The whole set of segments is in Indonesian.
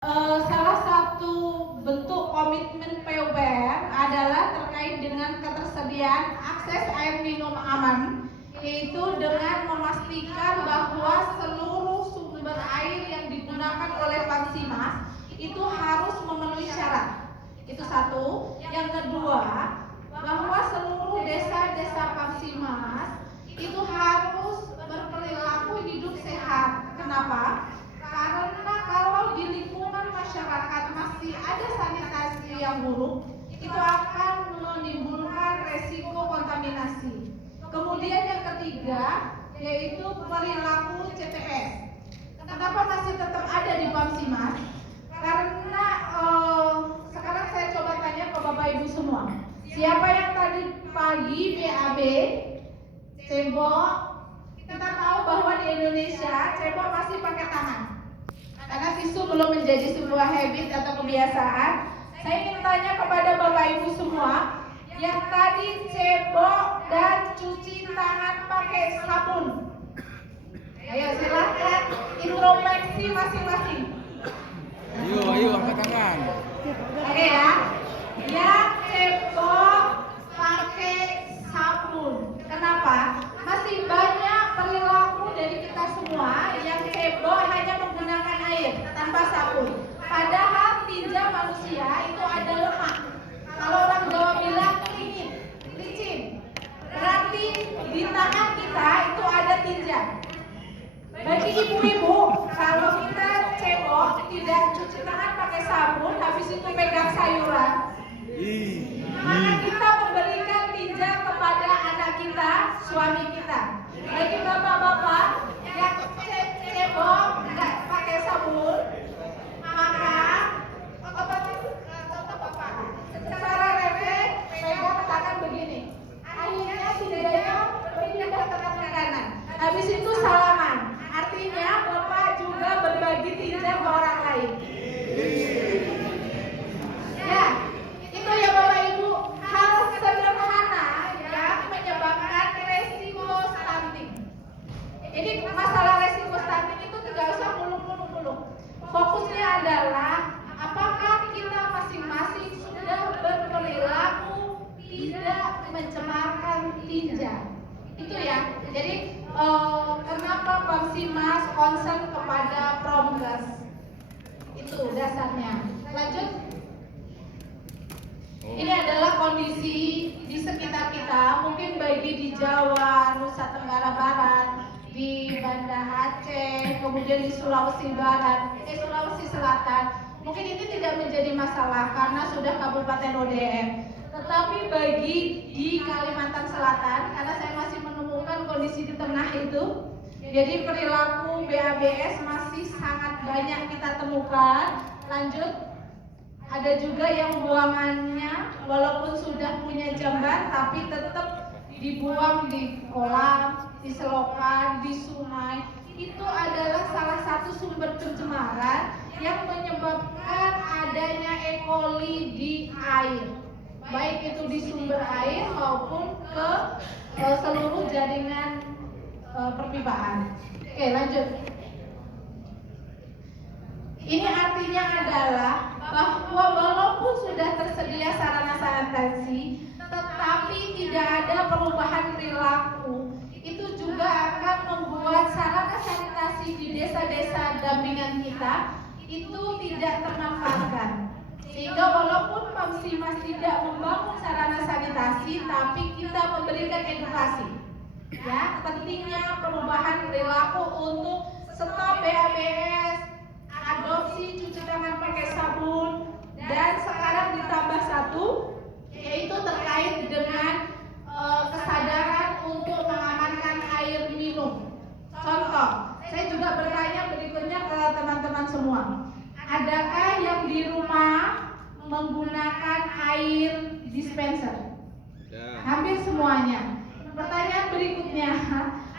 Salah satu bentuk komitmen PUPR adalah terkait dengan ketersediaan akses air minum aman, yaitu dengan memastikan bahwa seluruh sumber air yang digunakan oleh Pamsimas itu harus memenuhi syarat. Itu satu. Yang kedua, bahwa seluruh desa-desa Pamsimas itu harus berperilaku hidup sehat. Kenapa? Karena kalau di lingkungan masyarakat masih ada sanitasi yang buruk, itu akan menimbulkan resiko kontaminasi. Kemudian yang ketiga, yaitu perilaku CTS. Kenapa masih tetap ada di Pamsimas? Karena sekarang saya coba tanya ke Bapak Ibu semua, siapa yang tadi pagi BAB, cebok? Kita tahu bahwa di Indonesia cebok masih pakai tangan, karena tisu belum menjadi sebuah habit atau kebiasaan. Saya ingin tanya kepada Bapak Ibu semua, yang tadi cebok dan cuci tangan pakai sabun. Ayo silahkan introspeksi masing-masing. Ayo angkat tangan. Oke ya. Yang cebok pakai sabun. Kenapa? Masih banyak perilaku dari kita semua yang cebok hanya menggunakan air tanpa sabun. Padahal tinja manusia itu ada lemak. Kalau orang Jawa bilang licin. Berarti di tangan kita itu ada tinja. Bagi ibu-ibu, kalau kita cebok tidak cuci tangan pakai sabun, habis itu pegang sayuran, maka kita memberikan tinja kepada anak kita, suami kita. Bagi bapak-bapak yang cebok tidak pakai sabun, maka otomatis contoh bapak secara refleks pegang tangan begini, akhirnya tinjanya berpindah ke tangan kanan, habis itu salaman. Artinya Bapak juga berbagi tinja ke orang lain. Ya, itu ya Bapak Ibu, hal sederhana yang menyebabkan resiko stunting. Jadi masalah resiko stunting itu tidak usah muluk-muluk. Fokusnya adalah apakah kita masing-masing sudah berperilaku tidak mencemarkan tinja. Itu ya. Jadi kenapa Pamsimas concern kepada promkes? Itu dasarnya. Lanjut. Ini adalah kondisi di sekitar kita. Mungkin bagi di Jawa, Nusa Tenggara Barat, di Banda Aceh, kemudian di Sulawesi Selatan. Mungkin ini tidak menjadi masalah karena sudah Kabupaten ODM. Tetapi bagi di Kalimantan Selatan, karena saya masih menemukan kondisi di tengah itu, jadi perilaku BABS masih sangat banyak kita temukan. Lanjut, ada juga yang buangannya walaupun sudah punya jamban, tapi tetap dibuang di kolam, di selokan, di sungai. Itu adalah salah satu sumber pencemaran yang menyebabkan adanya E. coli di air, baik itu di sumber air maupun ke seluruh jaringan perpipaan. Oke, lanjut. Ini artinya adalah bahwa walaupun sudah tersedia sarana sanitasi, tetapi tidak ada perubahan perilaku, itu juga akan membuat sarana sanitasi di desa-desa dampingan kita itu tidak termanfaatkan. Sehingga walaupun Pamsimas tidak membangun sarana sanitasi, tapi kita memberikan edukasi, ya, pentingnya perubahan perilaku untuk stop BABS, adopsi cuci tangan pakai sabun, dan sekarang ditambah satu, yaitu terkait dengan kesadaran untuk mengamankan air minum. Contoh, saya juga bertanya berikutnya ke teman-teman semua. Adakah yang di rumah menggunakan air dispenser? Hampir semuanya. Pertanyaan berikutnya,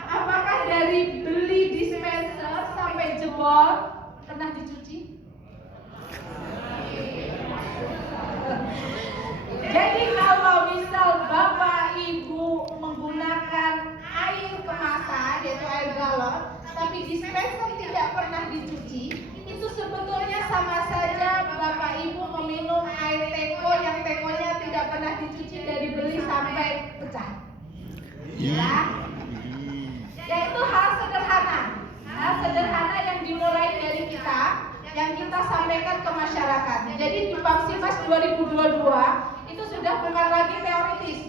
apakah dari beli dispenser sampai jebol pernah dicuci? Jadi kalau misal Bapak Ibu menggunakan air kemasan, yaitu air galon, tapi dispenser tidak pernah dicuci, itu sebetulnya sama saja sampai pecah. Ya. Yaitu hal sederhana yang dimulai dari kita, yang kita sampaikan ke masyarakat. Jadi di Pamsimas 2022 itu sudah bukan lagi teoritis.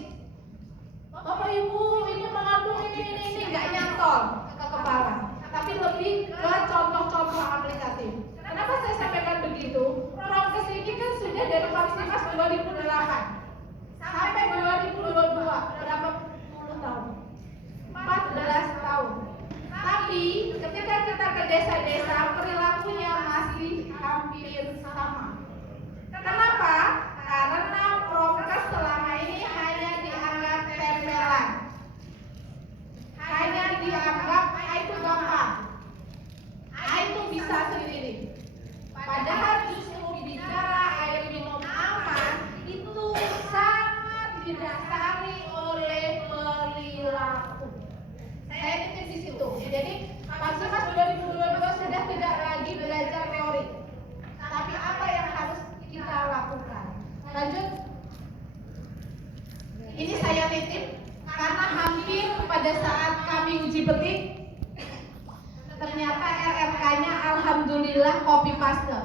Bapak Ibu ini mengandung ini nggak nyantol ke kepala, tapi lebih ke contoh-contoh aplikatif. Kenapa saya sampaikan begitu? Prokes ini kan sudah dari Pamsimas 2008 sampai 2022, berapa puluh tahun? 14 tahun. Tapi ketika kita ke desa-desa, perilakunya masih hampir sama. Kenapa? Karena prokes selama ini hanya dianggap tempelan, hanya dianggap itu gampang, itu bisa sendiri. Padahal justru bicara air minum aman itu sangat didasari oleh perilaku. Saya titip di situ. Jadi Pamsimas 2022 sudah tidak lagi belajar teori, tapi apa yang harus kita lakukan. Lanjut. Ini saya titip karena hampir pada saat kami uji petik, ternyata RRK-nya alhamdulillah copy paste.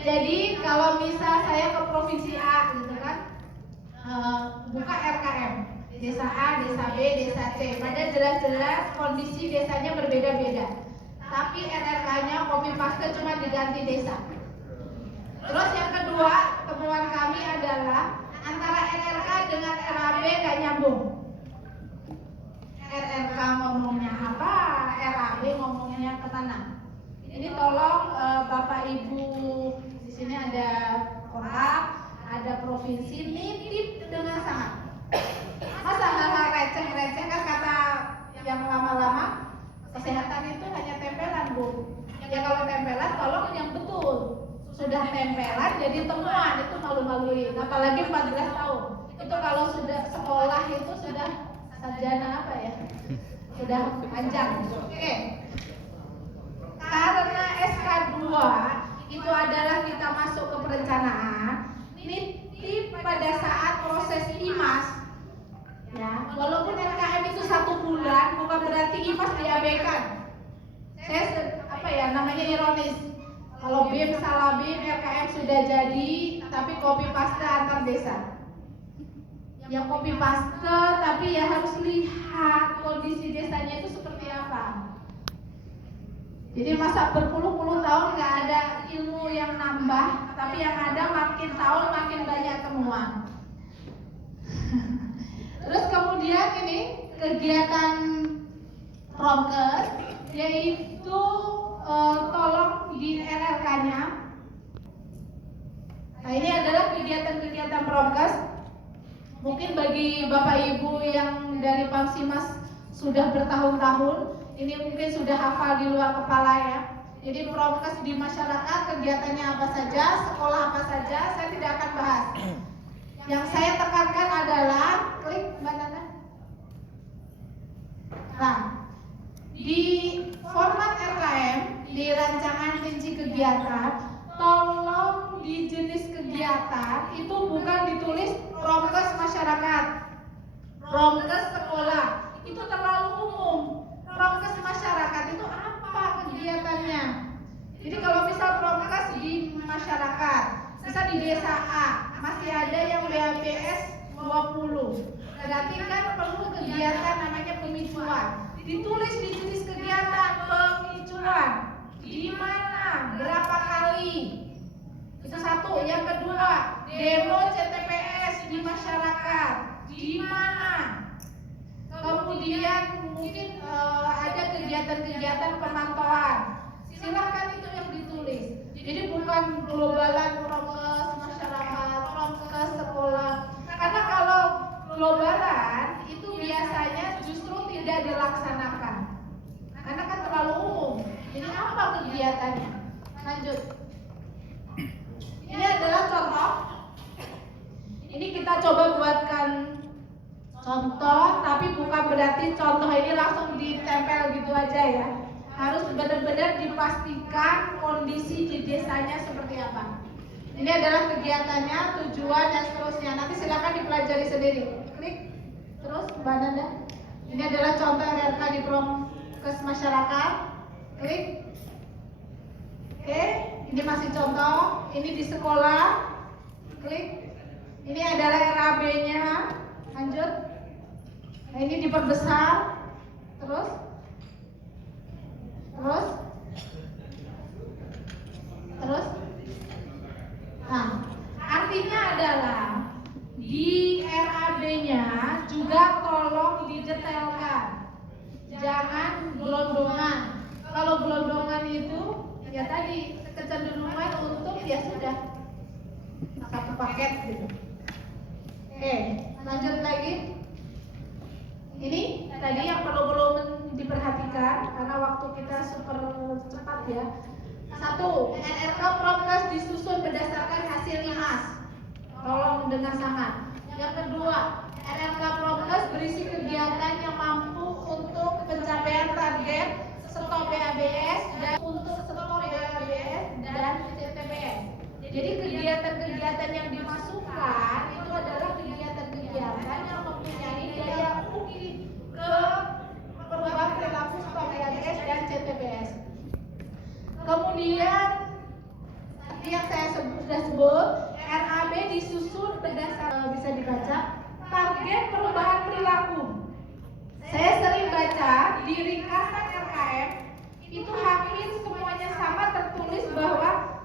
Jadi kalau misal saya ke provinsi A gitu kan, buka RKM, desa A, desa B, desa C, pada jelas-jelas kondisi desanya berbeda-beda. Tapi RRK-nya copy paste cuma diganti desa. Terus yang kedua, temuan kami adalah antara RRK dengan RAB gak nyambung. RRK ngomongnya apa, RAB ngomongnya ke tanah. Ini tolong Bapak Ibu di sini ada kontak, ada provinsi, nitip dengan sangat. Masa hal-hal receh-receh kan kata yang lama-lama, kesehatan itu hanya tempelan, Bu. Ya kalau tempelan tolong yang betul. Sudah tempelan jadi temuan itu malu-maluin, apalagi 14 tahun. Itu kalau sudah sekolah itu sudah sarjana apa ya? Sudah panjang. Oke. Karena SK2 itu adalah kita masuk ke perencanaan, nitip pada saat proses IMAS. Ya, walaupun RKM itu 1 bulan, bukan berarti IMAS diabaikan. Saya namanya ironis. Kalau BIM salah BIM, RKM sudah jadi, tapi copy paste antar desa. Ya copy paste, tapi ya harus lihat kondisi desanya itu seperti apa. Jadi masa berpuluh-puluh tahun nggak ada ilmu yang nambah, tapi yang ada makin tahun makin banyak temuan. Terus kemudian ini kegiatan prokes, yaitu tolong di RRK-nya. Nah ini adalah kegiatan-kegiatan prokes. Mungkin bagi Bapak Ibu yang dari Pamsimas sudah bertahun-tahun, ini mungkin sudah hafal di luar kepala ya. Jadi prokes di masyarakat kegiatannya apa saja, sekolah apa saja, saya tidak akan bahas. Yang saya tekankan adalah klik Mbak Nana. Nah, di format RKM, di rancangan rinci kegiatan, tolong di jenis kegiatan itu bukan ditulis prokes masyarakat, prokes sekolah, itu terlalu umum. Prokes masyarakat itu apa kegiatannya? Jadi kalau misal prokes di masyarakat, misal di desa A masih ada yang BAPS 20, berarti kan perlu kegiatan namanya pemicuan. Ditulis di jenis kegiatan pemicuan, di mana, berapa kali. Itu satu. Yang kedua, demo CTPS di masyarakat, di mana. Kemudian mungkin ada kegiatan-kegiatan pemantauan. Silahkan itu yang ditulis. Jadi bukan globalan prokes masyarakat, prokes sekolah. Karena kalau globalan itu biasanya justru tidak dilaksanakan. Karena kan terlalu umum. Jadi apa kegiatannya? Lanjut. Ini adalah contoh. Ini kita coba buatkan contoh, tapi bukan berarti contoh ini langsung ditempel gitu aja ya. Harus benar-benar dipastikan kondisi di desanya seperti apa. Ini adalah kegiatannya, tujuan dan seterusnya. Nanti silakan dipelajari sendiri. Klik. Terus Mbak Nanda. Ini adalah contoh RRK di Promkes Masyarakat. Klik. Oke, ini masih contoh. Ini di sekolah. Klik. Ini adalah RAB-nya. Lanjut. Nah, ini diperbesar. Terus. Nah, artinya adalah di RAB-nya juga tolong didetailkan. Jangan gelondongan. Kalau gelondongan itu ya tadi kecenderungan untuk ya sudah satu paket gitu. Oke, lanjut lagi. Ini tadi yang perlu diperhatikan karena waktu kita super cepat ya. 1. RRK Promkes disusun berdasarkan hasil IMAS. Tolong dengan sangat. Yang kedua, RRK Promkes berisi kegiatan yang mampu untuk pencapaian target stop BABS dan untuk stop BABS dan CTBS. Jadi kegiatan-kegiatan yang dimasukkan itu adalah kegiatan-kegiatan yang mempunyai daya ungkit ke perubahan perilaku stop BABS dan CTBS. Kemudian yang saya sudah sebut, RAB disusun berdasarkan bisa dibaca target perubahan perilaku. Saya sering baca di ringkasan RKM itu hampir semuanya sama tertulis bahwa